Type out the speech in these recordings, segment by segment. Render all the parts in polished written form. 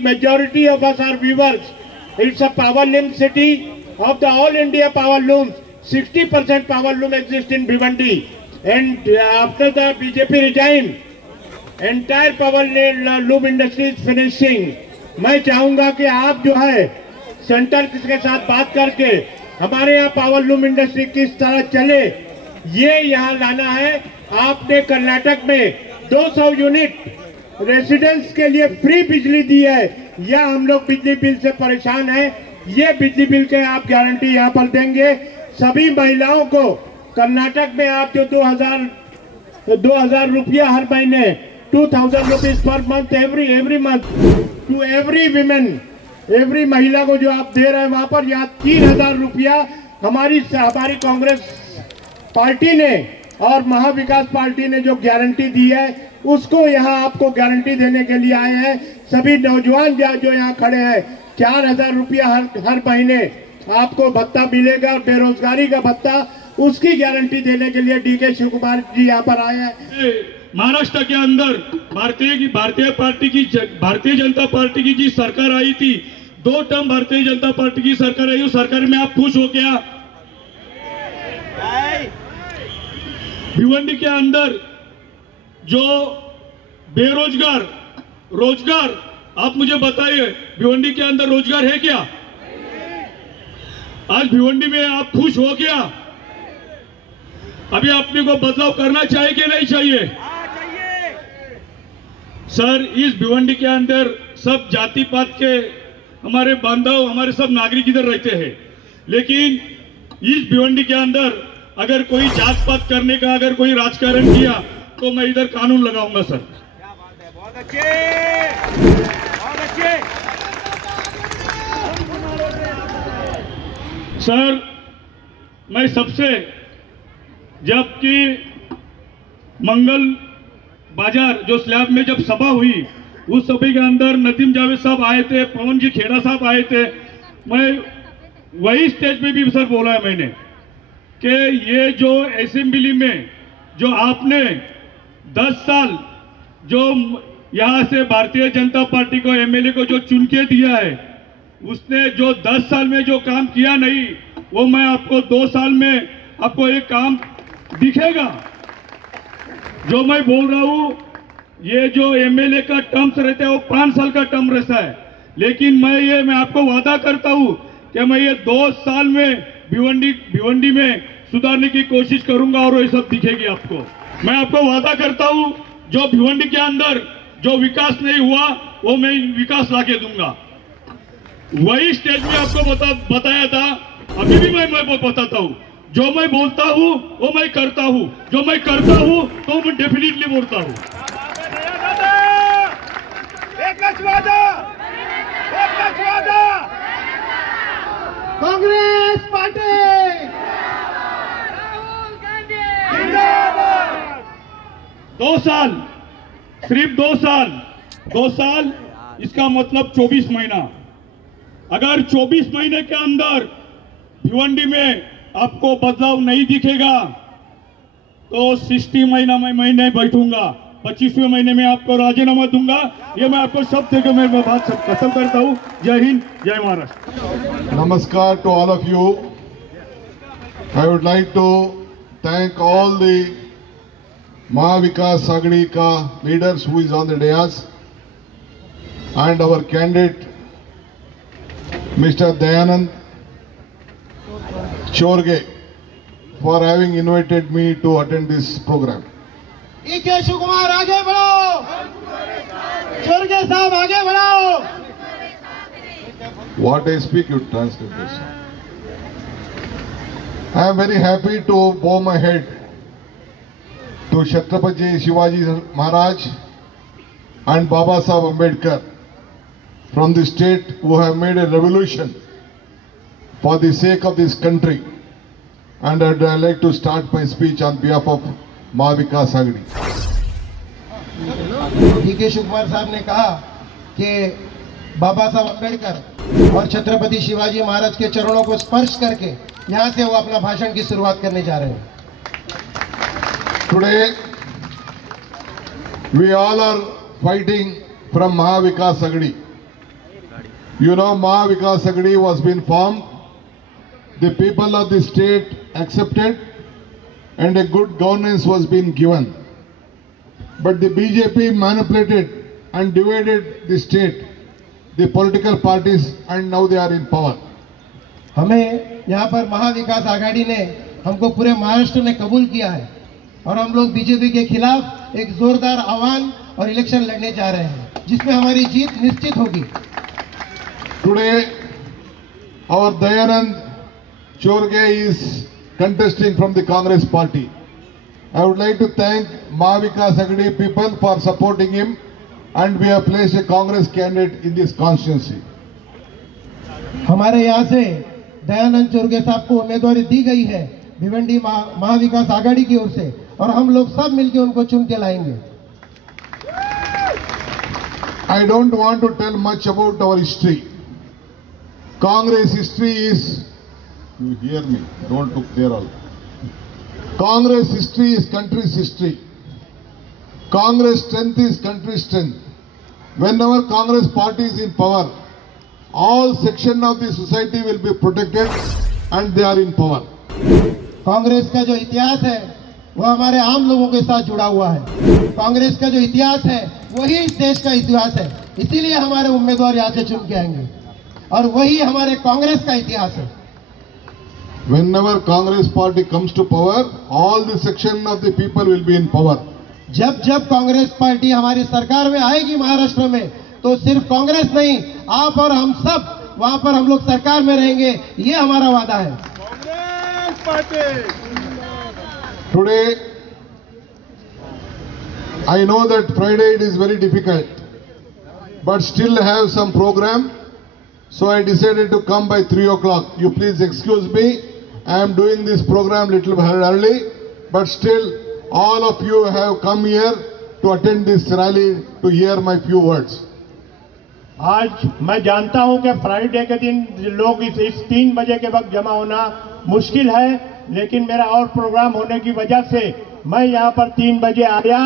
majority of us are weavers. It's a power loom city of the all India power looms. 60% power loom exists in Bhiwandi, and after the BJP regime, entire power loom industry is finishing. मैं चाहूंगा कि आप जो है centre के साथ बात करके हमारे यहाँ पावर लूम इंडस्ट्री किस तरह चले ये यहाँ लाना है। आपने कर्नाटक में 200 यूनिट रेसिडेंट्स के लिए फ्री बिजली दी है, या हम लोग बिजली बिल से परेशान हैं, ये बिजली बिल के आप गारंटी यहाँ पर देंगे। सभी महिलाओं को कर्नाटक में आप जो 2000 रुपया हर महीने 2000 rupees per month every month to every women, every महिला को जो आप दे रहे हैं वहां पर, यहाँ 3000 रुपया हमारी कांग्रेस पार्टी ने और महाविकास पार्टी ने जो गारंटी दी है उसको यहाँ आपको गारंटी देने के लिए आए हैं। सभी नौजवान जो यहाँ खड़े हैं 4000 रुपया हर महीने आपको भत्ता मिलेगा, बेरोजगारी का भत्ता, उसकी गारंटी देने के लिए डीके शिव कुमार जी यहाँ पर आए हैं। महाराष्ट्र के अंदर भारतीय जनता पार्टी की जी सरकार आई थी, 2 टर्म भारतीय जनता पार्टी की सरकार आई, उस सरकार में आप खुश हो क्या? भिवंडी के अंदर जो बेरोजगार रोजगार, आप मुझे बताइए भिवंडी के अंदर रोजगार है क्या? आज भिवंडी में आप खुश हो क्या? अभी अपने को बदलाव करना चाहिए कि नहीं चाहिए? सर, इस भिवंडी के अंदर सब जाति पात के हमारे बांधव, हमारे सब नागरिक इधर रहते हैं, लेकिन इस भिवंडी के अंदर अगर कोई जात पात करने का अगर कोई राजकारण किया तो मैं इधर कानून लगाऊंगा सर। क्या बात है, बहुत अच्छे, बहुत अच्छे। सर, मैं सबसे, जबकि मंगल बाजार जो स्लैब में जब सभा हुई उस सभा के अंदर नदीम जावेद साहब आए थे, पवन जी खेड़ा साहब आए थे, मैं वही स्टेज पे भी सर बोला है मैंने कि ये जो असेंबली में जो आपने 10 साल जो यहां से भारतीय जनता पार्टी को एमएलए को जो चुन के दिया है, उसने जो 10 साल में जो काम किया नहीं, वो मैं आपको 2 साल में आपको एक काम दिखेगा। जो मैं बोल रहा हूं, ये जो एमएलए का टर्म्स रहता है वो 5 साल का टर्म रहता है, लेकिन मैं आपको वादा करता हूं कि मैं ये 2 साल में भिवंडी में सुधारने की कोशिश करूंगा और ये सब दिखेगी आपको। मैं आपको वादा करता हूं, जो भिवंडी के अंदर जो विकास नहीं हुआ वो मैं विकास लाके दूंगा। वही स्टेज में आपको बताया था, अभी भी मैं बताता हूं, जो मैं बोलता हूं वो मैं करता हूं, जो मैं करता हूं तो मैं डेफिनेटली बोलता हूं। कांग्रेस पार्टी जिंदाबाद। 2 साल, सिर्फ 2 साल, इसका मतलब 24 महीना। अगर 24 महीने के अंदर भिवंडी में आपको बदलाव नहीं दिखेगा तो 60 महीना में मैं नहीं बैठूंगा, 25वें महीने में आपको राजीनामा दूंगा। ये मैं आपको सब देकर मैं बात खत्म करता हूँ। जय हिंद, जय Maharashtra. Namaskar to all of you. I would like to thank all the Mahavikas Agadi ka leaders who is on the dais and our candidate Mr. Dayanand Chorge for having invited me to attend this program. DK Shiva Kumar आगे बढ़ो, चोरगे साहब आगे बढ़ो। What I speak, you translate this. I am very happy to bow my head to Chhatrapati Shivaji Maharaj and Baba Saheb Ambedkar from the state who have made a revolution for the sake of this country, and I'd like to start my speech on behalf of Mahavikas Agadi. DK Shiva Kumar साहब ने कहा कि बाबा साहब अम्बेडकर और छत्रपति शिवाजी महाराज के चरणों को स्पर्श करके यहाँ से वो अपना भाषण की शुरुआत करने जा रहे हैं। Today, we all are fighting from Mahavikas Agadi. You know, Maha Vikas Agadi was being formed. The people of the state accepted and a good governance was being given. But the BJP manipulated and divided the state, the political parties, and now they are in power. हमें यहाँ पर महाविकास आघाड़ी ने हमको पूरे महाराष्ट्र में कबूल किया है और हम लोग बीजेपी के खिलाफ एक जोरदार आह्वान और इलेक्शन लड़ने जा रहे हैं जिसमें हमारी जीत निश्चित होगी। Today, our Dayanand Chorge is contesting from the Congress party. I would like to thank Maha Vikas Agadi people for supporting him, and we have placed a Congress candidate in this constituency. हमारे यहाँ से दयानंद चोरगे साहब को उम्मीदवारी दी गई है भिवंडी महाविकास आघाड़ी की ओर से और हम लोग सब मिलकर उनको चुन के लाएंगे। I don't want to tell much about our history. Congress history is, you hear me, don't look there all. Congress history is country's history. Congress strength is country's strength. Whenever Congress party is in power, all section of the society will be protected and they are in power. Congress का जो इतिहास है वो हमारे आम लोगों के साथ जुड़ा हुआ है। कांग्रेस का जो इतिहास है वही इस देश का इतिहास है, इसीलिए हमारे उम्मीदवार यहाँ से चुन के आएंगे और वही हमारे कांग्रेस का इतिहास है। Whenever Congress party comes to power, all the section of the people will be in power. जब जब कांग्रेस पार्टी हमारी सरकार में आएगी महाराष्ट्र में तो सिर्फ कांग्रेस नहीं, आप और हम सब वहां पर हम लोग सरकार में रहेंगे, ये हमारा वादा है। Congress party. Today, I know that Friday it is very difficult, but still have some program, so I decided to come by 3 o'clock. You please excuse me, I am doing this program little early, but still all of you have come here to attend this rally to hear my few words. आज मैं जानता हूं कि Friday के दिन लोग इस 3 बजे के वक्त जमा होना मुश्किल है, लेकिन मेरा और प्रोग्राम होने की वजह से मैं यहां पर 3 बजे आया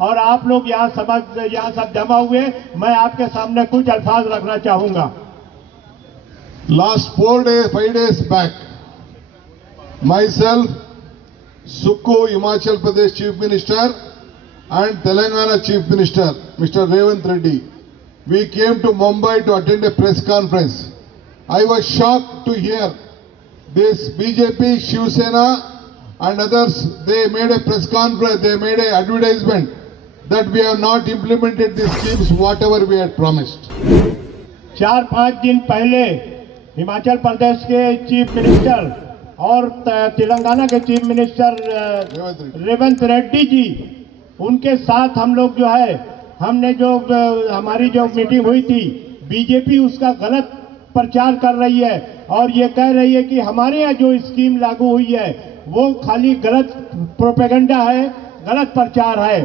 और आप लोग यहां सब जमा हुए। मैं आपके सामने कुछ अल्फाज रखना चाहूंगा। Last 5 days back, myself, Sukku, Himachal Pradesh Chief Minister, and Telangana Chief Minister, Mr. Revant Reddy, we came to Mumbai to attend a press conference. I was shocked to hear this BJP, Shiv Sena and others, they made a press conference, they made an advertisement that we have not implemented the schemes whatever we had promised. 4-5 दिन पहले हिमाचल प्रदेश के chief minister और तेलंगाना के chief minister Revanth Reddy ji, उनके साथ हम लोग जो है हमने जो हमारी जो मीटिंग हुई थी, बीजेपी उसका गलत प्रचार कर रही है और ये कह रही है कि हमारे यहाँ जो स्कीम लागू हुई है वो खाली गलत प्रोपेगेंडा है, गलत प्रचार है।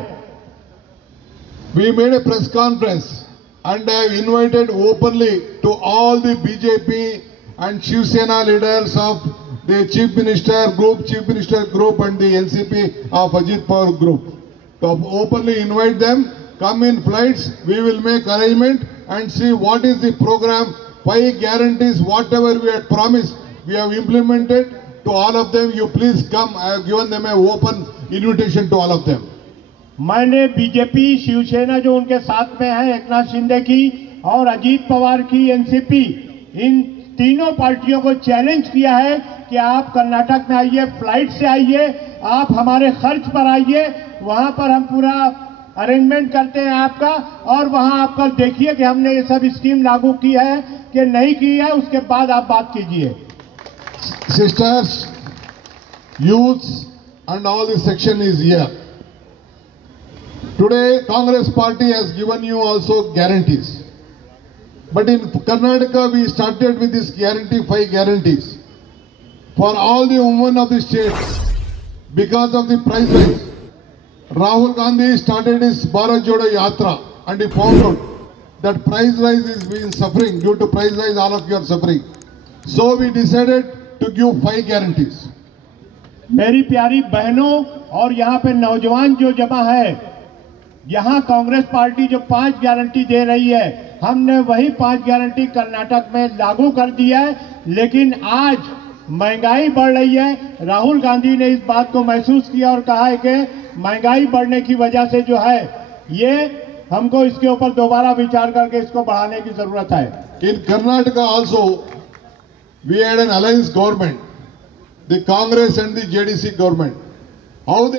We made a press conference and I have invited openly to all the BJP and Shiv Sena leaders of the Chief Minister Group and the NCP of Ajit Pawar Group. To openly invite them, come in flights, we will make arrangement and see what is the program, 5 guarantees, whatever we had promised, we have implemented to all of them. You please come, I have given them an open invitation to all of them. मैंने BJP, Shiv Sena जो उनके साथ में है, एकनाथ शिंदे की और अजीत पवार की NCP, इन तीनों पार्टियों को चैलेंज किया है कि आप कर्नाटक में आइए, फ्लाइट से आइए, आप हमारे खर्च पर आइए, वहां पर हम पूरा अरेंजमेंट करते हैं आपका और वहां आप कर देखिए कि हमने ये सब स्कीम लागू की है कि नहीं की है, उसके बाद आप बात कीजिए। Sisters, youths and all the section is here. Today, Congress party has given you also guarantees. But in Karnataka, we started with this guarantee, 5 guarantees. For all the women of the state, because of the price rise, Rahul Gandhi started his Bharat Jodo Yatra and he found out that price rise is being suffering. Due to price rise, all of you are suffering. So we decided to give 5 guarantees. मेरी प्यारी बहनों और यहाँ पे नौजवान जो जमा है, यहाँ कांग्रेस पार्टी जो 5 गारंटी दे रही है, हमने वही 5 गारंटी कर्नाटक में लागू कर दिया है। लेकिन आज महंगाई बढ़ रही है। राहुल गांधी ने इस बात को महसूस किया और कहा है कि महंगाई बढ़ने की वजह से जो है ये हमको इसके ऊपर दोबारा विचार करके इसको बढ़ाने की जरूरत है। In Karnataka also, we had an alliance government, the Congress and the JDC government. How they